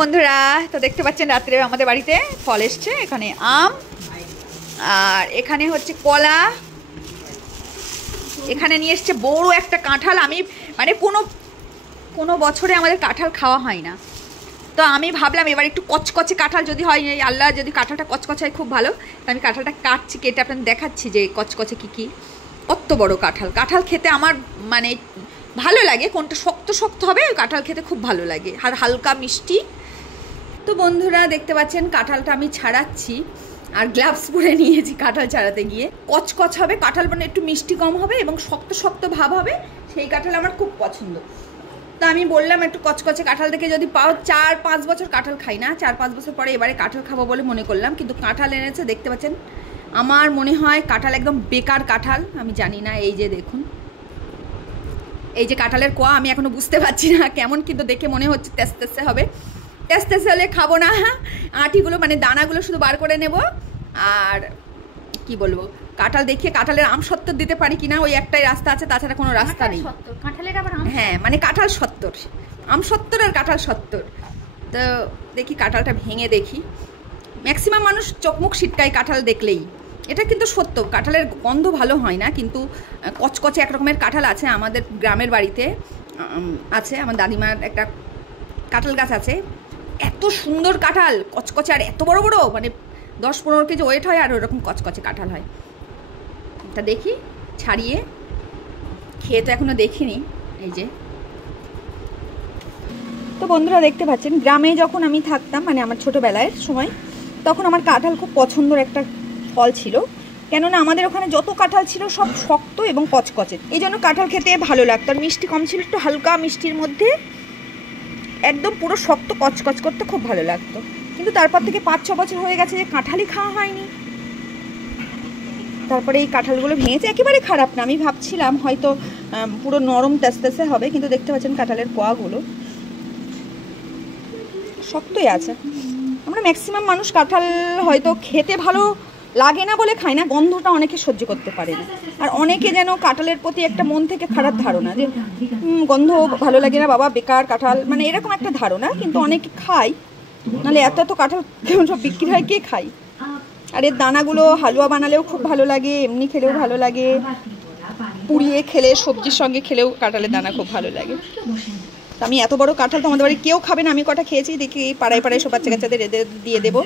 বন্ধুরা, তো দেখতে পাচ্ছেন রাত্রে আমাদের বাড়িতে ফল এসছে। এখানে আম, আর এখানে হচ্ছে কলা, এখানে নিয়ে এসছে বড় একটা কাঁঠাল। আমি মানে কোনো বছরে আমাদের কাঁঠাল খাওয়া হয় না, তো আমি ভাবলাম এবার একটু কচকচে কাঁঠাল যদি হয়, আল্লাহ যদি কাঁঠালটা কচকচে হয় খুব ভালো। তো আমি কাঁঠালটা কাটছি, কেটে আপনাদের দেখাচ্ছি যে কচকচে কী কী। কত বড় কাঁঠাল! কাঁঠাল খেতে আমার মানে ভালো লাগে, কোনটা শক্ত শক্ত হবে কাঁঠাল খেতে খুব ভালো লাগে, আর হালকা মিষ্টি। তো বন্ধুরা দেখতে পাচ্ছেন কাঁঠালটা আমি ছাড়াচ্ছি, আর গ্লাভস পরে নিয়েছি কাঁঠাল ছাড়াতে গিয়ে। কচকচ হবে কাঁঠাল, মানে একটু মিষ্টি কম হবে এবং শক্ত শক্ত ভাব হবে, সেই কাঁঠাল আমার খুব পছন্দ। তো আমি বললাম একটু কচকচে কাঁঠাল থেকে যদি পাও। 4-5 বছর কাঁঠাল খাই না, 4-5 বছর পরে এবারে কাঁঠাল খাবো বলে মনে করলাম, কিন্তু কাঁঠাল এনেছে দেখতে পাচ্ছেন। আমার মনে হয় কাঁঠাল একদম বেকার কাঁঠাল, আমি জানি না। এই যে দেখুন, এই যে কাঁঠালের কোয়া, আমি এখনো বুঝতে পারছি না কেমন, কিন্তু দেখে মনে হচ্ছে তেসতেসে হবে। তেসতেসে হলে খাবো না, আটিগুলো মানে দানাগুলো শুধু বার করে নেব। আর কি বলবো, কাঁঠাল দেখিয়ে কাঁঠালের আম সত্তর দিতে পারি কিনা, ওই একটাই রাস্তা আছে, তাছাড়া কোনো রাস্তা নেই। হ্যাঁ, মানে কাঁঠাল 70, আম 70 আর কাঁঠাল 70। তো দেখি কাঁঠালটা ভেঙে দেখি। ম্যাক্সিমাম মানুষ চোখমুখ ছিটকায় কাঁঠাল দেখলেই, এটা কিন্তু সত্য। কাঁঠালের গন্ধ ভালো হয় না, কিন্তু কচকচে এক রকমের কাঁঠাল আছে আমাদের গ্রামের বাড়িতে আছে। আমার দাদিমার একটা কাঁঠাল গাছ আছে, এত সুন্দর কাঁঠাল, কচকচে, আর এত বড় বড়, মানে 10-15 কেজি ওয়েট হয়, আর ওরকম কচকচে কাঁঠাল হয়। তা দেখি ছাড়িয়ে খেয়ে তো এখনো দেখিনি। এই যে, তো বন্ধুরা দেখতে পাচ্ছেন গ্রামে যখন আমি থাকতাম, মানে আমার ছোটোবেলায় সময়, তখন আমার কাঁঠাল খুব পছন্দের একটা ফল ছিল। কেননা আমাদের ওখানে যত কাঁঠাল ছিল সব শক্ত এবং কচকচে, এই জন্য কাঁঠাল খেতে ভালো লাগতো। আর মিষ্টি কম ছিল, একটু হালকা মিষ্টির মধ্যে, একদম পুরো শক্ত কচকচ করতে খুব ভালো লাগতো। কিন্তু তারপর থেকে 5-6 বছর হয়ে গেছে যে কাঁঠালই খাওয়া হয়নি। তারপরে এই কাঁঠালগুলো ভেঙেছে, একেবারে খারাপ না, আমি ভাবছিলাম হয়তো পুরো নরম তেসতেসে হবে, কিন্তু দেখতে পাচ্ছেন কাঁঠালের কোয়াগুলো শক্তই আছে। আমরা ম্যাক্সিমাম মানুষ কাঁঠাল হয়তো খেতে ভালো লাগে না বলে খায় না, গন্ধটা অনেকে সহ্য করতে পারে না। আর অনেকে যেন কাঁঠালের প্রতি একটা মন থেকে খারাপ ধারণা, যে গন্ধ ভালো লাগে না বাবা, বেকার কাঁঠাল, মানে এরকম একটা ধারণা। কিন্তু অনেকে খায়, নাহলে এত এত কাঁঠাল কেমন সব বিক্রি হয়, কে খায়? আর এর দানাগুলো হালুয়া বানালেও খুব ভালো লাগে, এমনি খেলেও ভালো লাগে, পুড়িয়ে খেলে, সবজির সঙ্গে খেলেও কাঁঠালের দানা খুব ভালো লাগে। তো আমি এত বড় কাঁঠাল তো আমাদের বাড়ি কেউ খাবে না, আমি কটা খেয়েছি, দেখি এই পাড়ায় পাড়ায় সব বাচ্চা কাচ্চাদের দিয়ে দেবো।